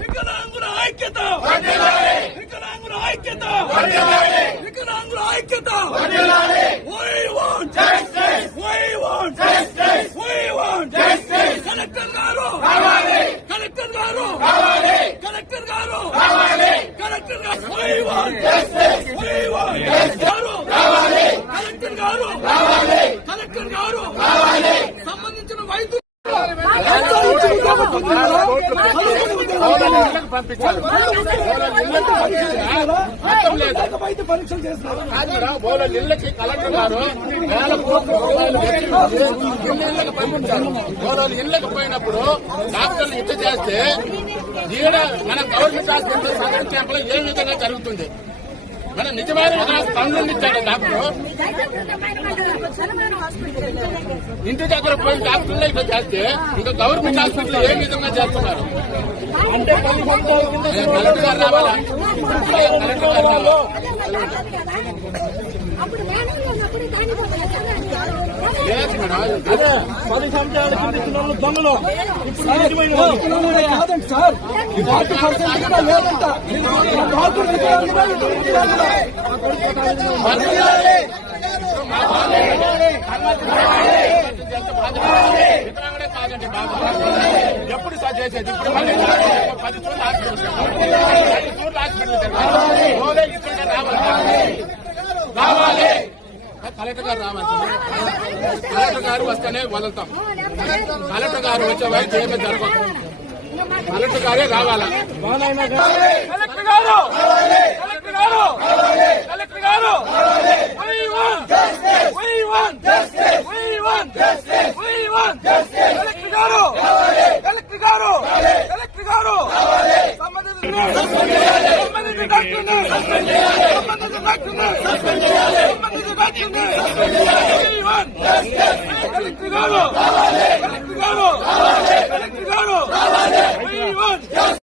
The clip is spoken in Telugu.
వికలాంగుల ఐక్యత, వికలాంగుల ఐక్యత, వికలాంగుల ఐక్యత. We want justice. We want justice. We want justice. Collector గారు రావాలి, కలెక్టర్ గారు రావాలి, కలెక్టర్ గారు రావాలి, కలెక్టర్ గారు. We want justice. We want justice. రావాలి, కలెక్టర్ గారు రావాలి, కలెక్టర్ గారు రావాలి. సంబంధించిన వైద్యులు పంపించారు. పరీక్షలు చేస్తున్నారు. ఇళ్ళకి కలెక్టర్ గారు వేల కోట్ల రూపాయలు ఇళ్ళకి పంపించారు. ఇళ్ళకి పోయినప్పుడు డాక్టర్లు ఇట్లా చేస్తే ఈడ మన గవర్నమెంట్ హాస్పిటల్ సదరన్ క్యాంప్ లో ఏ విధంగా జరుగుతుంది? మన నిజమైన పనులు ఇచ్చాడు డాక్టర్. ఇంటి దగ్గర పోయి డాక్టర్లు ఇట్లా చేస్తే ఇంకా గవర్నమెంట్ హాస్పిటల్ ఏ విధంగా చేస్తున్నారు? అంటే కలెక్టర్ గారు రావాలా? కలెక్టర్ గారు రావాలా? లేదు మేడం, అదే 10 సంవత్సరాల కింద దొంగలు కాదండి సార్. లేదంట కాదండి బాబు. ఎప్పుడు సార్ చేసేది? ఇప్పుడు మళ్ళీ 10 చోట్ల హాస్పిటల్ రావాలి. కలెక్టర్ గారు రావాలి. కలెక్టర్ గారు వస్తేనే వదులుతాం. కలెక్టర్ గారు వచ్చే వరకు ఏమీ జరగదు. కలెక్టర్ గారే రావాలా? కలెక్టర్ గారు, కలెక్టర్ గారు, కలెక్టర్ గారు. We want justice. We want justice. We want justice. We want justice. Collector గారు, కలెక్టర్ గారు, కలెక్టర్ గారు. సంబంధిత డాక్టర్ని సస్పెండ్ చేయాలి. సంబంధిత డాక్టర్ని సస్పెండ్ చేయాలి. సంబంధిత డాక్టర్ని సస్పెండ్ చేయాలి. We want justice. కలెక్టర్ గారు, కలెక్టర్ గారు, కలెక్టర్ గారు. We want justice.